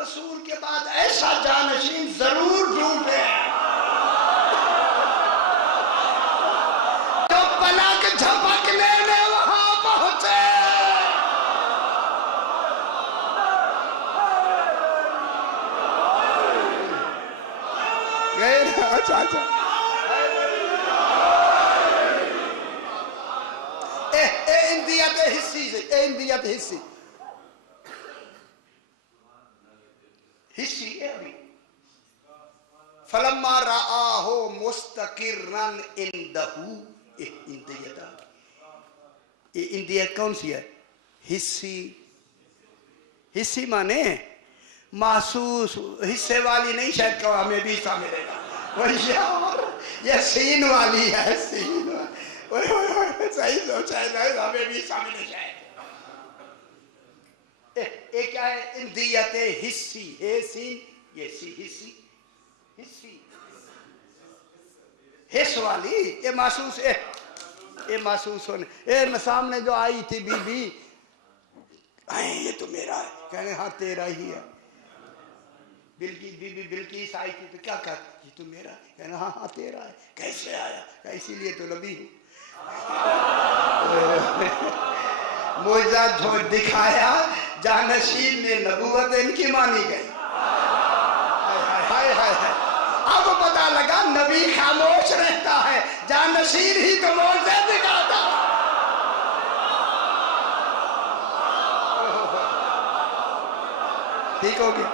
रसूल के बाद ऐसा जानशीन जरूर ढूंढे तो पलक झपकने में वहां पहुंचे। गए ना? अच्छा अच्छा। इंदियत हिस्सी से इंदियत हिस्सी हिस्सी है अभी। फलम्मा राआहु मुस्तकिरन इंदहु, ये इंदियत कौन सी है? हिस्सी। हिस्सी माने महसूस, हिस्से वाली नहीं, शायद कहा हमें भी हिस्सा मिलेगा वही यार, ये सीन वाली है, सीन वाली। सही सोचा है, हमें भी हिस्सा मिले शायद। ये क्या है? इंदियत हिस्सी, हे सीन, ये सी हिस्सी, हिस्सी हिस्स वाली, ये महसूस, ये महसूस होने। ये सामने जो आई थी बीबी, ये तो मेरा है, कहने हाँ तेरा ही है। बीबी बिल्किस आई थी तो क्या कर, ये तो मेरा, कहना हाँ हाँ तेरा है। कैसे आया? इसीलिए तो नबी हूं। मुझे जो दिखाया जानशीन ने नबूवत इनकी मानी गई। हाय हाय हाय। अब पता लगा नबी खामोश रहता है, जानशीन ही तो मौजूद दिखाता। ठीक हो गया?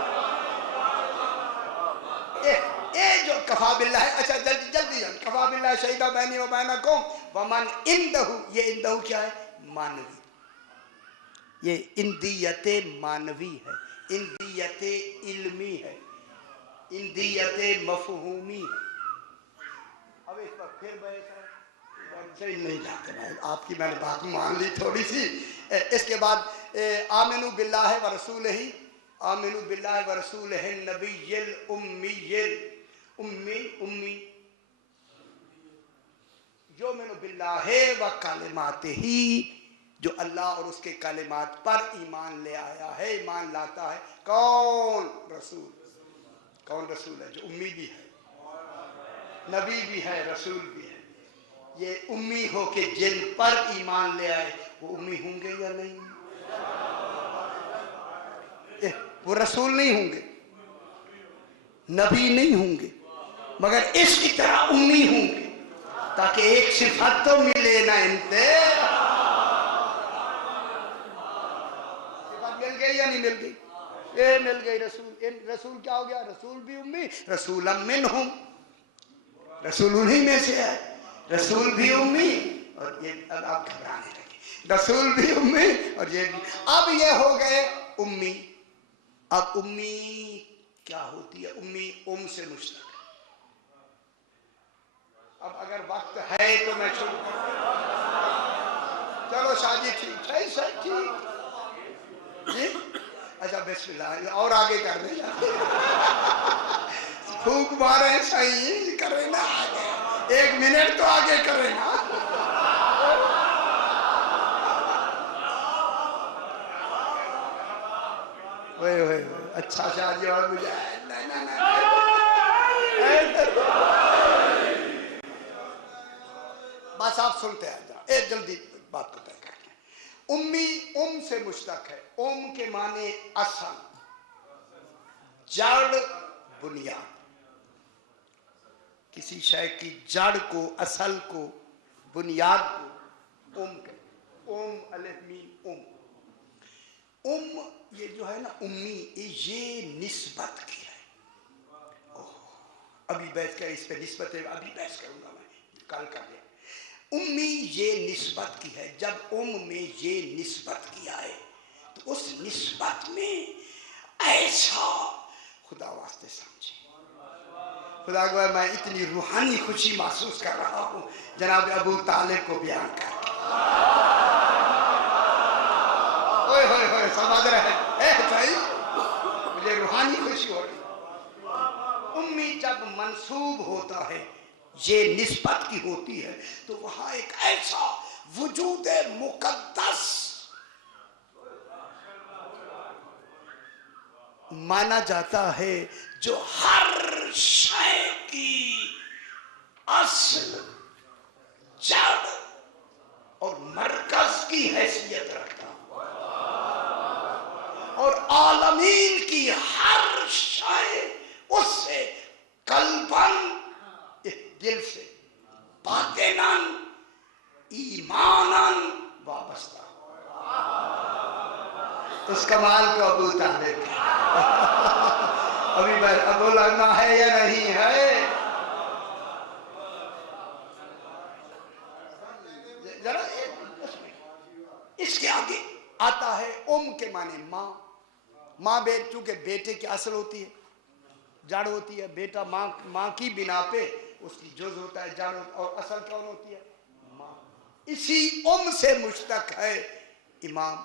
ये जो कफा बिल्लाह है, अच्छा जल्दी जल्दी कफा बिल्लाह शहीदा बैनी व बैनकुम वमन इंदहु, ये इंदहु क्या है? मानवी। ये इंदियते मानवी है, इंदियते इल्मी है, इंदियते मफहूमी है। अब इस पर फिर सही नहीं जाते भाई, आपकी मैंने बात मान ली थोड़ी सी। इसके बाद आमिनु बिल्लाह व रसूलिही, आमिनु बिल्लाह व रसूलिही नबिय्यिल उम्मिय्यिल, उम्मी उम्मी जो मिनु बिल्लाह व कलिमातिही, जो अल्लाह और उसके कलिमात पर ईमान ले आया है, ईमान लाता है। कौन? रसूल। कौन रसूल है? जो उम्मी भी है, नबी भी है, रसूल भी है। ये उम्मी हो के जिन पर ईमान ले आए, वो उम्मी होंगे या नहीं? वो रसूल नहीं होंगे, नबी नहीं होंगे, मगर इसकी तरह उम्मी होंगे, ताकि एक सिफत तो मिले ना इनसे। सिफत मिल गई या नहीं मिल गई? ये मिल गई। रसूल, रसूल क्या हो गया? रसूल भी उम्मी, रसूल मिनहुम, रसूल उन्हीं में से है। रसूल भी उम्मी, और ये अब आप घबराने लगे, रसूल भी उम्मी और ये भी। अब ये हो गए उम्मी। अब उम्मी क्या होती है? उम्मी उम से मुश्तक। अब अगर वक्त है तो मैं शुरू करूं। चलो शादी ठीक है, सही ठीक जी। अच्छा बिस्मिल्लाह, और आगे कर दे, फूक मारे सही करे ना, आगे 1 मिनट तो आगे करे ना। ओए अच्छा शादी और मुझे बस आप सुनते हैं जा, एक जल्दी बात को तय करते हैं। उम्मी उम से मुश्तक है। उम के माने असल, जड़, बुनियाद। किसी शय की जड़ को, असल को, बुनियाद को उम के, उम अलिफ मीम उम। उम ये जो है ना उम्मी, ये निस्बत की है। अभी बहस कर, इस पे निस्बत है, अभी बहस करूंगा मैं, कल कर दिया। उम्मी ये निस्बत की है। जब उम में ये निस्बत किया है तो उस निस्बत में ऐसा, खुदा वास्ते समझे, खुदा को मैं इतनी रूहानी खुशी महसूस कर रहा हूँ जनाब अबू तालिब को बयान कर। ओए होए होए, समझ रहे हैं भाई, मुझे रूहानी खुशी हो रही। उम्मी जब मंसूब होता है, ये निस्बत की होती है, तो वहां एक ऐसा वजूद मुकद्दस माना जाता है जो हर शय की असल, जड़ और मरकज की हैसियत रखता और आलमीन की हर शय उससे कल्बन, दिल से, बातिनन, ईमानन वाबस्ता। उस कमाल को अबू तालिब अभी अबू लगना है या नहीं है? जरा इसके आगे आता है उम के माने माँ। माँ चूंकि बेटे की असल होती है, जड़ होती है, बेटा माँ की बिना पे उसकी जुज होता है, जड़, और असल कौन होती है? माँ। इसी उम से मुश्तक है इमाम।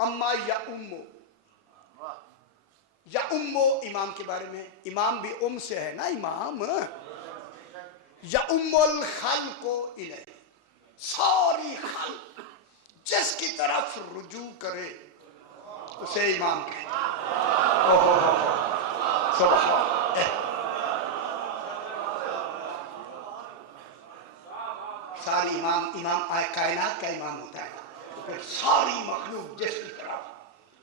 अम्मा या उम्मो, या उम्मो इमाम के बारे में, इमाम भी उम से है ना, इमाम। या उम्मुल खल्को इलैह, सारी खल्क जिसकी तरफ रुजू करे उसे इमाम कहते हैं। ओहो सुभान। सारी इमाम कायनात का इमाम होता है, तो फिर सारी मखलूक जिसकी तरफ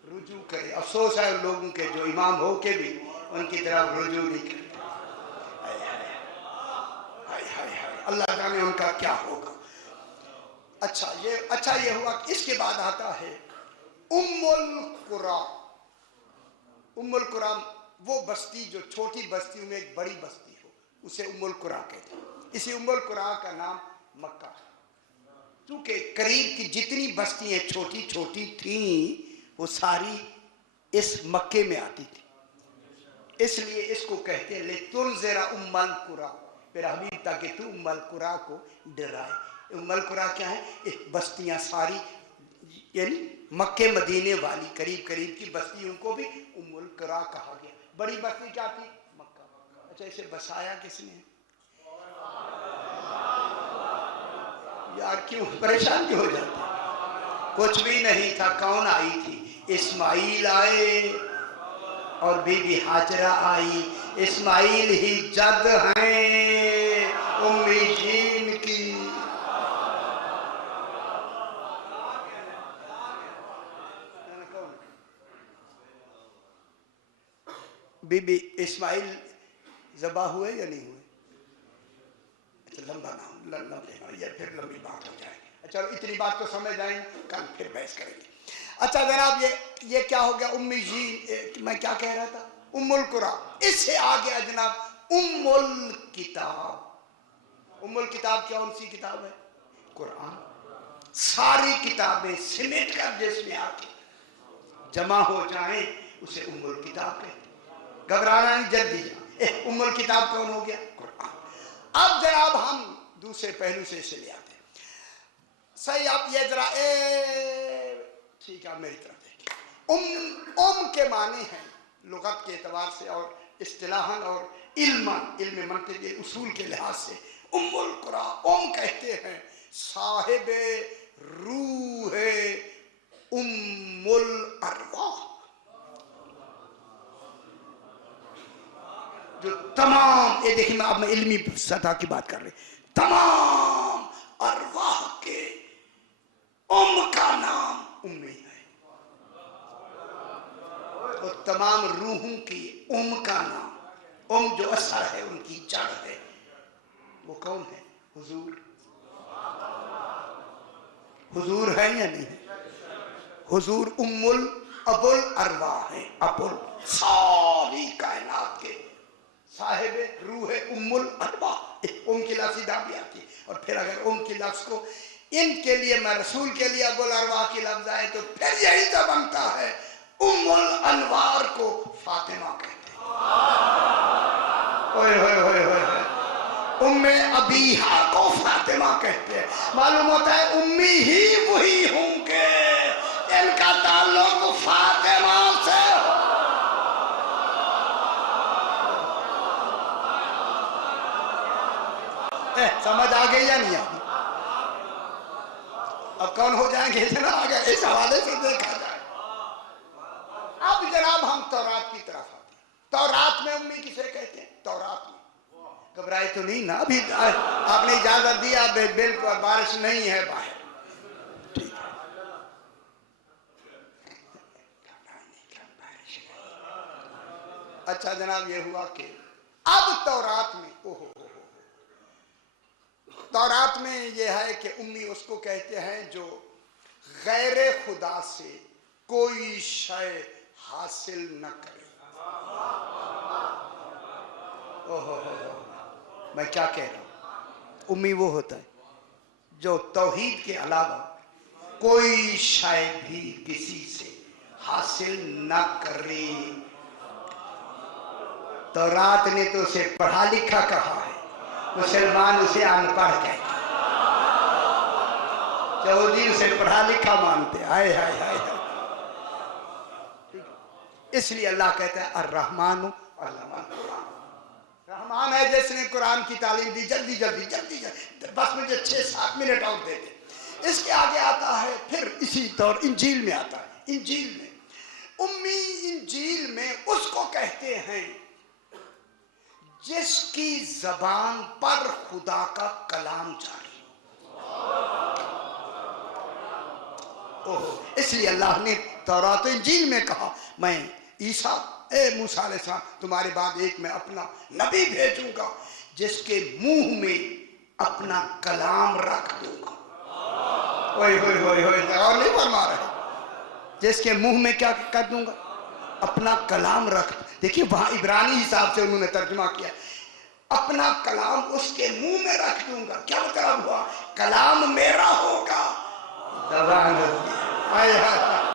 रुजू करे। अफसोस है उन लोगों के जो इमाम हो के भी उनकी तरफ रुजू नहीं करते। अल्लाह जाने उनका क्या होगा। अच्छा ये हुआ। इसके बाद आता है उम्मुल कुरा। उम्मुल कुरा वो बस्ती जो छोटी बस्तियों में एक बड़ी बस्ती हो, उसे उम्मुल कुरा कहते हैं। इसी उम्मुल कुरा का नाम मक्का है, क्योंकि करीब की जितनी बस्तियां छोटी छोटी थी वो सारी इस मक्के में आती थी, इसलिए इसको कहते हैं ले तुनज़िरा उम्मुल कुरा, मेरा हबीब, ताकि तू उम्मुल कुरा को डराए। उम्मुल कुरा क्या है? बस्तियां सारी, यानी मक्के मदीने वाली करीब करीब की बस्तियों को भी उम्मुल कुरा कहा गया। बड़ी बस्ती क्या थी? मक्का। अच्छा, इसे बसाया किसने? यार क्यों परेशान क्यों हो जाते? कुछ भी नहीं था। कौन आई थी? इस्माइल आए और बीबी हाजरा आई। इस्माइल ही जद हैं उम्मी जीन की। बीबी इस्माइल ज़बा हुए या नहीं हुए? अच्छा, लंबा नाम ये फिर लंबी बात हो जाएगी। चलो इतनी बात तो समझ आएंगे, कल फिर बहस करेंगे। अच्छा जनाब, ये क्या हो गया? उम्मी जी, मैं क्या कह रहा था? उम्मुल कुरा। इससे आ गया जनाब उम्मुल किताब। उम्मुल किताब कौन सी किताब है? कुरान। सारी किताबें सिमट कर जिसमें आके जमा हो जाएं उसे उम्मुल किताब कहते हैं। घबराना नहीं, जल्दी जा। उम्मुल किताब कौन हो गया? कुरान। अब जनाब हम दूसरे पहलू से इसे ले आते हैं। सही, आप ये जरा ठीक है, मेरी तरफ देखिए। उम के माने हैं लुगत के एतबार से और इस्तिलाहन और इल्म मंतिक़ उसूल के लिहाज से उम्मुल कुरा उम कहते हैं साहिबे रूह उम्मुल अरवाह, जो तमाम, ये देखिए, मैं इल्मी सतह की बात कर रहे, तमाम अरवाह के का नाम उम्मी है, और तमाम रूहों की का नाम जो असर है, उनकी जड़ है, वो कौन है? हुजूर। हुजूर है या नहीं? हुजूर उम्मुल अबुल अरवाह है। अबुल सारी कायनात के साहिबे रूह उम्मुल अरवाह। की लफ्ज़ सीधा भी आती है, और फिर अगर की लफ्ज़ को इनके लिए, मैं रसूल के लिए अबुल अरवाह की लफ्ज़ आए तो फिर यही तो बनता है उम्मुल अनवार को फातिमा कहते हैं। ओए होए होए होए, उम्मे अबीहा को फातिमा कहते हैं। मालूम होता है उम्मी ही वही होंगे, इनका ताल्लुक फातिमा से हो। समझ आ गई या नहीं आ गई? अब कौन हो जाएंगे इतना आगे, इस हवाले से देखा जाए। अब अब जनाब हम तौरात की तरफ आते हैं। तौरात में उम्मी किसे कहते हैं? तौरात में घबराए तो नहीं ना? अभी आपने इजाजत दी, आप बिल्कुल बारिश नहीं है बाहर, ठीक है। अच्छा जनाब, ये हुआ कि अब तौरात में तौरात में यह है कि उम्मी उसको कहते हैं जो गैर खुदा से कोई शय हासिल न करे। ओहो, मैं क्या कह रहा हूं? उम्मी वो होता है जो तौहीद के अलावा कोई शय भी किसी से हासिल न करे। तौरात ने तो उसे पढ़ा लिखा कहा है, मुसलमान उसे अनपढ़ कहते हैं। यहूदी उसे पढ़ा लिखा मानते हैं। हाय हाय हाय। इसलिए अल्लाह कहता है अर्रहमान रहमान है जिसने कुरान की तालीम दी। जल्दी जल्दी जल्दी जल्दी, बस मुझे 6-7 मिनट और दे दे। इसके आगे आता है फिर इसी तौर इंजील में आता है। इंजील में उम्मी, इंजील में उसको कहते हैं जिसकी जबान पर खुदा का कलाम जारी। ओह, इसलिए अल्लाह ने तौरात इंजील में कहा मैं ईसा मूसा अलैहिस्सलाम तुम्हारे बाद एक मैं अपना नबी भेजूंगा जिसके मुंह में अपना कलाम रख दूंगा। ओए होए होए होए, और नहीं फरमा रहे, जिसके मुंह में क्या कर दूंगा? अपना कलाम रख। देखिए वहां इब्रानी हिसाब से उन्होंने तर्जुमा किया, अपना कलाम उसके मुंह में रख दूंगा। क्या मतलब हुआ? कलाम मेरा होगा।